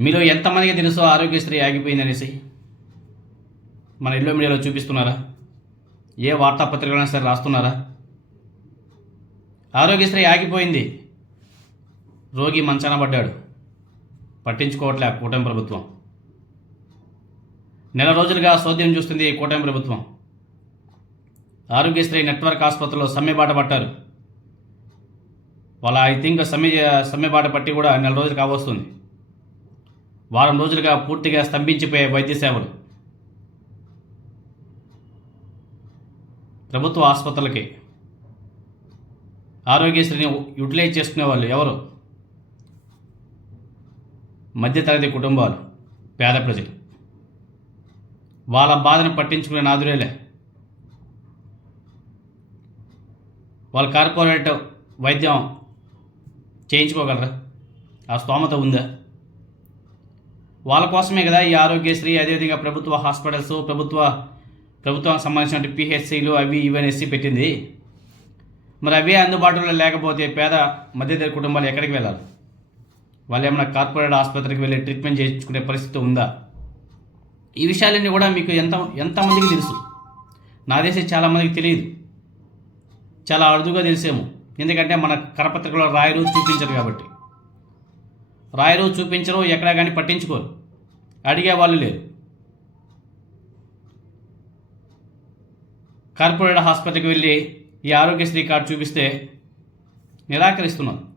మీలో ఎంతమందికి తెలుసో ఆరోగ్యశ్రీ ఆగిపోయిందనేసి మన ఇల్లు మీడియాలో చూపిస్తున్నారా? ఏ వార్తాపత్రికలైనా సరే రాస్తున్నారా? ఆరోగ్యశ్రీ ఆగిపోయింది. రోగి మంచాన పడ్డాడు. పట్టించుకోవట్లే కూటమి ప్రభుత్వం. నెల రోజులుగా సోద్యం చూస్తుంది కూటమి ప్రభుత్వం. ఆరోగ్యశ్రీ నెట్వర్క్ ఆసుపత్రిలో సమ్మె బాట పట్టారు. వాళ్ళ ఐ థింక్ సమ్మె సమ్మె బాట పట్టి కూడా నెల రోజులు కావస్తుంది. వారం రోజులుగా పూర్తిగా స్తంభించిపోయే వైద్య సేవలు. ప్రభుత్వ ఆసుపత్రులకి. ఆరోగ్యశ్రీని యూటిలైజ్ చేసుకునే వాళ్ళు ఎవరు? మధ్యతరగతి కుటుంబాలు పేద ప్రజలు. వాళ్ళ బాధను పట్టించుకునే నాదురేలే. వాళ్ళ కార్పొరేట్ వైద్యం చేయించుకోగలరా? ఆ స్తోమత ఉందా? వాళ్ళ కోసమే కదా ఈ ఆరోగ్యశ్రీ అదేవిధంగా ప్రభుత్వ హాస్పిటల్స్ ప్రభుత్వ ప్రభుత్వానికి సంబంధించిన పిహెచ్సిలు అవి ఇవి అనేసి పెట్టింది. మరి అవే అందుబాటులో లేకపోతే పేద మధ్యతరగతి కుటుంబాలు ఎక్కడికి వెళ్ళాలి? వాళ్ళు ఏమైనా కార్పొరేట్ ఆసుపత్రికి వెళ్ళి ట్రీట్మెంట్ చేయించుకునే పరిస్థితి ఉందా? ఈ విషయాలన్నీ కూడా మీకు ఎంత ఎంతమందికి తెలుసు? నా దేశం చాలామందికి తెలియదు. చాలా అరుదుగా తెలిసేమో. ఎందుకంటే మన కరపత్రికలో రాయరు చూపించరు కాబట్టి. రాయరు చూపించరు ఎక్కడా కానీ పట్టించుకోరు. అడిగే వాళ్ళు లేరు. కార్పొరేట్ హాస్పిటల్కి వెళ్ళి ఈ ఆరోగ్యశ్రీ కార్డు చూపిస్తే నిరాకరిస్తున్నారు.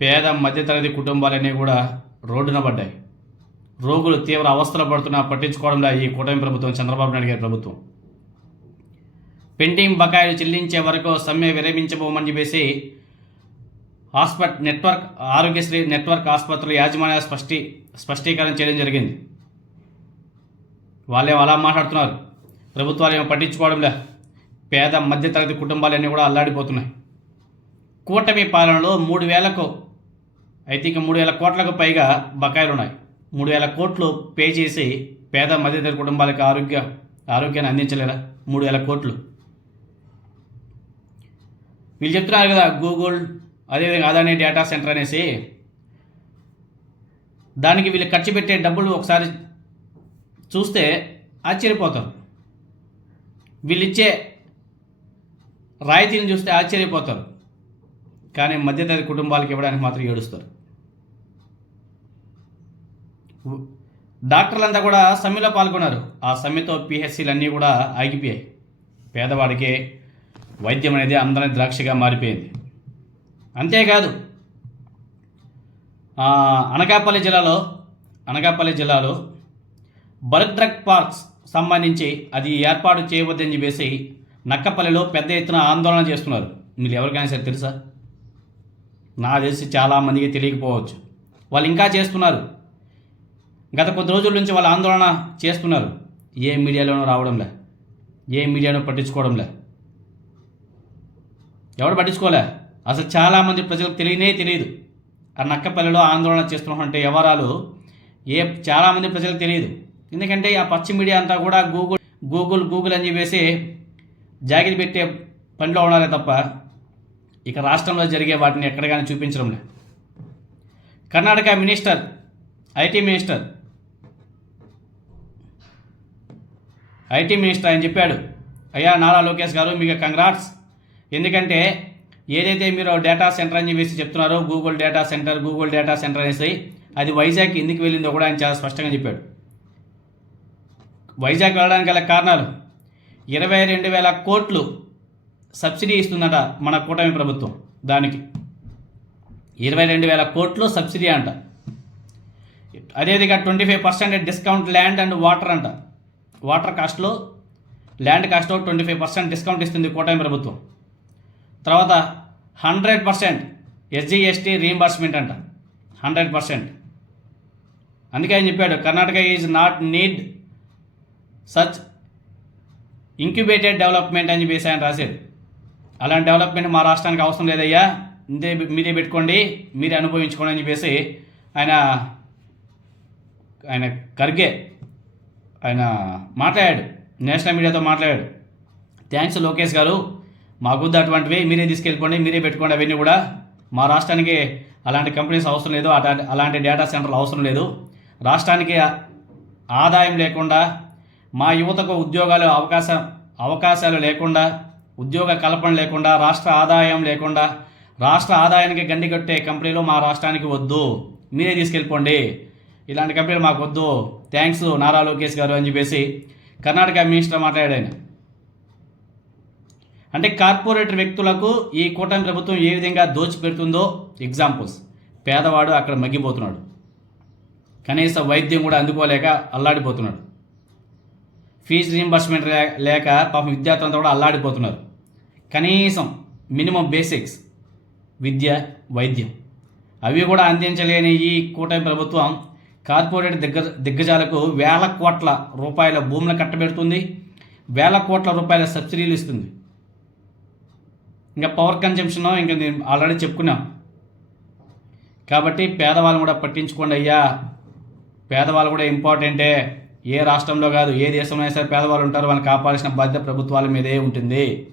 పేద మధ్యతరగతి కుటుంబాలన్నీ కూడా రోడ్డున పడ్డాయి. రోగులు తీవ్ర అవస్థలు పడుతున్నా పట్టించుకోవడంలో ఈ కూటమి ప్రభుత్వం చంద్రబాబు నాయుడు గారి ప్రభుత్వం. పెండింగ్ బకాయిలు చెల్లించే వరకు సమ్మె విరమించబోమని చెప్పేసి హాస్పిటల్ నెట్వర్క్ ఆరోగ్యశ్రీ నెట్వర్క్ ఆసుపత్రుల యాజమాన్య స్పష్టీ స్పష్టీకరణ చేయడం జరిగింది. వాళ్ళేమో అలా మాట్లాడుతున్నారు. ప్రభుత్వాలు ఏమో పట్టించుకోవడంలే. పేద మధ్యతరగతి కుటుంబాలన్నీ కూడా అల్లాడిపోతున్నాయి. కూటమి పాలనలో మూడు వేలకు ఐ థింక్ మూడు వేల కోట్లకు పైగా బకాయిలు ఉన్నాయి మూడు వేల కోట్లు పే చేసి పేద మధ్యతరగతి కుటుంబాలకు ఆరోగ్య ఆరోగ్యాన్ని అందించలేరా? మూడు వేల కోట్లు. వీళ్ళు చెప్తున్నారు కదా గూగుల్ అదేవిధంగా అదాని డేటా సెంటర్ అనేసి దానికి వీళ్ళు ఖర్చు పెట్టే డబ్బులు ఒకసారి చూస్తే ఆశ్చర్యపోతారు. వీళ్ళు ఇచ్చే రాయితీని చూస్తే ఆశ్చర్యపోతారు. కానీ మధ్యతరగతి కుటుంబాలకు ఇవ్వడానికి మాత్రం ఏడుస్తారు. డాక్టర్లంతా కూడా సమ్మెలో పాల్గొన్నారు. ఆ సమ్మెతో పిహెచ్సీలు అన్నీ కూడా ఆగిపోయాయి. పేదవాడికి వైద్యం అనేది అందరి ద్రాక్షగా మారిపోయింది. అంతేకాదు అనకాపల్లి జిల్లాలో అనకాపల్లి జిల్లాలో బల్క్ డ్రగ్ పార్క్స్ సంబంధించి అది ఏర్పాటు చేయవద్దని చెప్పేసి నక్కపల్లిలో పెద్ద ఎత్తున ఆందోళన చేస్తున్నారు. మీరు ఎవరికైనా సరే తెలుసా? నా తెలిసి చాలామందికి తెలియకపోవచ్చు. వాళ్ళు ఇంకా చేస్తున్నారు. గత కొద్ది రోజుల నుంచి వాళ్ళు ఆందోళన చేస్తున్నారు. ఏ మీడియాలోనూ రావడంలే. ఏ మీడియాను పట్టించుకోవడంలే. ఎవడు పట్టించుకోలే? అసలు చాలామంది ప్రజలకు తెలియనే తెలియదు. ఆ నక్కపల్లిలో ఆందోళన చేస్తున్నటువంటి వ్యవహారాలు ఏ చాలామంది ప్రజలకు తెలియదు. ఎందుకంటే ఆ పచ్చి మీడియా అంతా కూడా గూగుల్ గూగుల్ గూగుల్ అని చెప్పేసి జాగిరి పెట్టే పనిలో ఉండాలి తప్ప ఇక రాష్ట్రంలో జరిగే వాటిని ఎక్కడికైనా చూపించడం లేదు Karnataka minister IT minister IT minister ఆయన చెప్పాడు. అయ్యా నారా లోకేష్ గారు మీకు కంగ్రాట్స్. ఎందుకంటే ఏదైతే మీరు డేటా సెంటర్ అని చెప్పేసి చెప్తున్నారో Google data centre Google data centre అనేసి అది వైజాగ్ ఎందుకు వెళ్ళిందో కూడా ఆయన చాలా స్పష్టంగా చెప్పాడు. వైజాగ్ వెళ్ళడానికి గల కారణాలు ఇరవై రెండు వేల కోట్లు సబ్సిడీ ఇస్తుందట మన కూటమి ప్రభుత్వం దానికి. ఇరవై రెండు వేల కోట్లు సబ్సిడీ అంట. అదేవిధంగా twenty five percent discount land and water అంట. వాటర్ కాస్ట్లో ల్యాండ్ కాస్ట్లో ట్వంటీ ఫైవ్ పర్సెంట్ డిస్కౌంట్ ఇస్తుంది కూటమి ప్రభుత్వం. తర్వాత hundred percent SGST reimbursement reimbursement అంట. Hundred percent. అందుకే ఆయన చెప్పాడు Karnataka is not need such incubated development అని చెప్పేసి ఆయన రాశారు. అలాంటి డెవలప్మెంట్ మా రాష్ట్రానికి అవసరం లేదయ్యా. ఇంతే మీరే పెట్టుకోండి మీరే అనుభవించుకోండి అని చెప్పేసి ఆయన ఆయన ఖర్గే ఆయన మాట్లాడాడు. నేషనల్ మీడియాతో మాట్లాడాడు. థ్యాంక్స్ లోకేష్ గారు. మాకు అటువంటివి మీరే తీసుకెళ్ళిపోండి మీరే పెట్టుకోండి అవన్నీ కూడా. మా రాష్ట్రానికి అలాంటి కంపెనీస్ అవసరం లేదు అటా- అలాంటి డేటా సెంటర్లు అవసరం లేదు. రాష్ట్రానికి ఆదాయం లేకుండా మా యువతకు ఉద్యోగాలు అవకాశం అవకాశాలు లేకుండా ఉద్యోగ కల్పన లేకుండా రాష్ట్ర ఆదాయం లేకుండా రాష్ట్ర ఆదాయానికి గండి కట్టే కంపెనీలు మా రాష్ట్రానికి వద్దు. మీరే తీసుకెళ్ళిపోండి. ఇలాంటి కంపెనీలు మాకు వద్దు. థ్యాంక్స్ నారా లోకేష్ గారు అని చెప్పేసి కర్ణాటక మినిస్టర్ మాట్లాడాను అంటే కార్పొరేటర్ వ్యక్తులకు ఈ కూటమి ప్రభుత్వం ఏ విధంగా దోచిపెడుతుందో ఎగ్జాంపుల్స్. పేదవాడు అక్కడ మగ్గిపోతున్నాడు. కనీస వైద్యం కూడా అందుకోలేక అల్లాడిపోతున్నాడు. ఫీజు రీంబర్స్మెంట్ లేక పాపం విద్యార్థులంతా కూడా అల్లాడిపోతున్నారు. కనీసం మినిమం బేసిక్స్ విద్య వైద్యం. అవి కూడా అందించలేని ఈ కూటమి ప్రభుత్వం కార్పొరేట్ దిగ్గ దిగ్గజాలకు వేల కోట్ల రూపాయల భూములు కట్టబెడుతుంది. వేల కోట్ల రూపాయల సబ్సిడీలు ఇస్తుంది. ఇంకా పవర్ కన్జంప్షన్ ఇంకా నేను ఆల్రెడీ చెప్పుకున్నాం. కాబట్టి పేదవాళ్ళు కూడా పట్టించుకోండి అయ్యా. పేదవాళ్ళు కూడా ఇంపార్టెంటే. ఏ రాష్ట్రంలో కాదు ఏ దేశంలో అయినా సరే పేదవాళ్ళు ఉంటారు వాళ్ళని కాపాడాల్సిన బాధ్యత ప్రభుత్వాల మీదే ఉంటుంది.